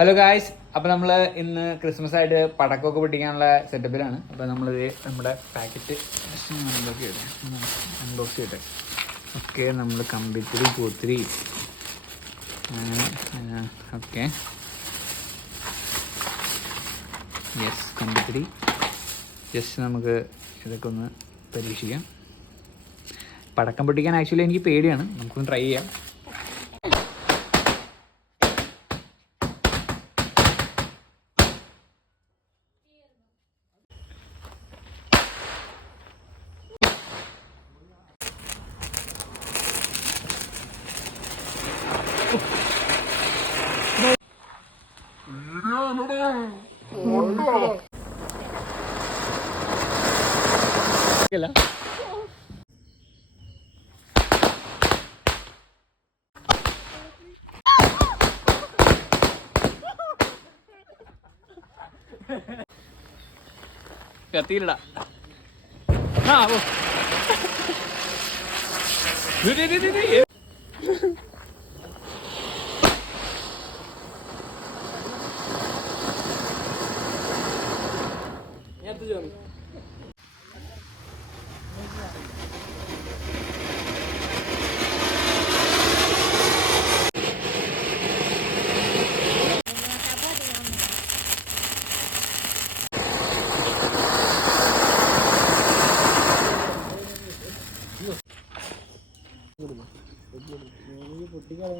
Hello guys, അപ്പോൾ നമ്മൾ ഇന്ന് ക്രിസ്മസ് ആയിട്ട് പടക്കമൊക്കെ പൊട്ടിക്കാനുള്ള സെറ്റപ്പിലാണ്. അപ്പോൾ നമ്മൾ നമ്മുടെ പാക്കറ്റ് അൺബോക്സ് ചെയ്യട്ടെ. ഓക്കെ, നമ്മൾ കമ്പിത്തിരി പൂത്തിരി ഓക്കെ യെസ് കമ്പിത്തിരി. ജസ്റ്റ് നമുക്ക് ഇതൊക്കെ ഒന്ന് പരീക്ഷിക്കാം. പടക്കം പൊട്ടിക്കാൻ ആക്ച്വലി എനിക്ക് പേടിയാണ്. നമുക്കൊന്ന് ട്രൈ ചെയ്യാം. കത്തിയില്ലടാ. പൊട്ടിക്കാൻ